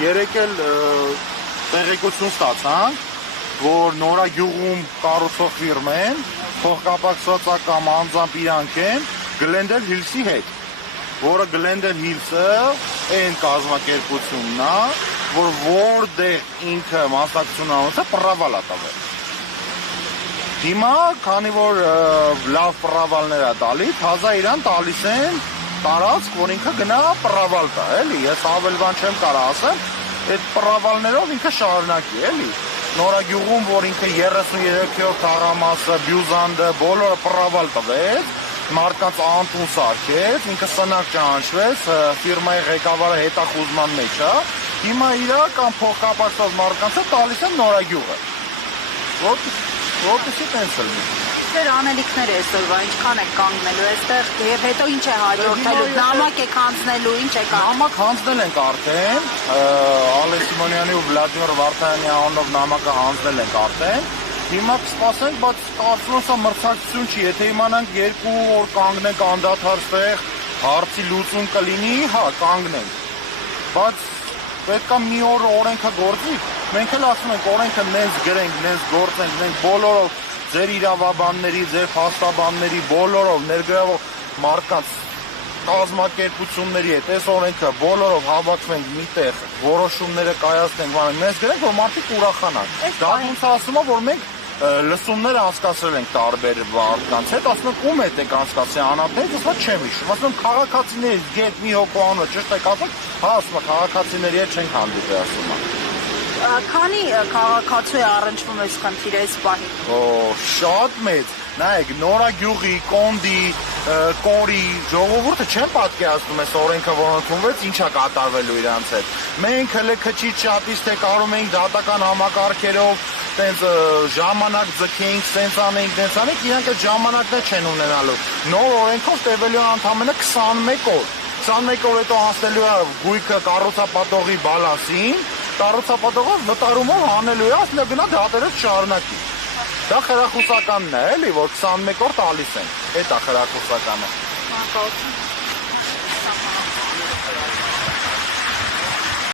Երեկ էլ տեղեկություն ստացանք, որ Նորագյուղում կառուցող ֆիրմեն փոխկապակցվածական անձամբ իրանք են Glendale Hills-ի հետ, որը Glendale Hills-ը այն կազմակերպությունն է, որտեղ ինքը մասնակցություն անունը պրավալ է տվել։ Հիմա, քանի որ լավ պրավալներ է տալիս, հազա իրան տալիս են տարածք, որ ինքը գնա պրավալ տա, էլի, ես ավել բան չեմ կարա ասեմ, այդ պրավալներով ինքը շարունակի, էլի, Նորագյուղում, որ ինքը 33-րդ թաղամասը, բյուզանդը, բոլորը պրավալ տվեց, մարդկանց անտուն սարքեց, ինքը սնակ ճանաչվեց, ֆիրմայի ղեկավարը հետախուզման մեջ է, հիմա իրա կամ փոխկապակցված մարդկանց է տալիս են Նորագյուղը, որպեսզի տենց լինի։ Ձեր անելիքները այսօրվա ինչքան եք կանգնելու այստեղ եւ հետո ինչ է հաջորդելու, նամակ եք հանձնելու, ինչ եք անում։ Նամակ հանձնել ենք արդեն, Ալեն Սիմոնյանի ու Վլադիմիր Վարդանյանի անունով նամակը հանձնել ենք արդեն։ Հիմա կսպասենք, բայց կարծում եմ սա մրցակցություն չի, եթե իմանանք 2 օր կանգնենք անդադար ստեղ, հարցի լուծում կլինի, հա, կանգնենք։ Բայց պետք է մի օր օրենքը գործի։ Մենք էլ ասում ենք օրենքը նենց գրենք, նենց գործենք, մենք բոլորով ձեր իրավաբանների, ձեր փաստաբանների, բոլորով ներգրավող մարդկանց կազմակերպությունների հետ այս օրենքը բոլորով հավաքվենք միտեղ, որոշումները կայացնենք, մեզ գրենք, որ մարդիկ ուրախանան։ Դա ոնց ասում է, որ մենք լսումներ անցկացրել ենք տարբեր մարդկանց հետ, ասում ենք ում հետ եք անցկացրել անհատներից, ասում չեմ հիշում, ասում եմ քաղաքացիներից գետ մի հոգու անունը ճիշտ եք ասում, հա ասում եմ քաղաքացիների հետ չենք հանդիպել, ասում եմ։ Քանի քաղաքացու է առնչվում այս խնդիրը այս պահին։ Շատ մեծ։ Նայեք, Նորագյուղի, Կոնդի, Կորի ժողովուրդը չեն պատկերացնում այս օրենքը, որ ընդունվեց, ինչ է կատարվելու իրանց հետ։ Մենք հələ քչից շատից թե կարող ենք դատական համակարգերով տենց ժամանակ ձգենք, տենց անենք, իրանք այդ ժամանակներ չեն ունենալու։ Նոր օրենքով տևելու է ընդամենը 21 օր։ 21 օր հետո անցնելու է գույքը կառուցապատողի բալանսին, կառուցապատողը վտարումով հանելու է, ասում է գնա դատերը շարունակի։ Դա խրախուսականն է, էլի, որ 21 օր տալիս են։ Էդ է խրախուսականը։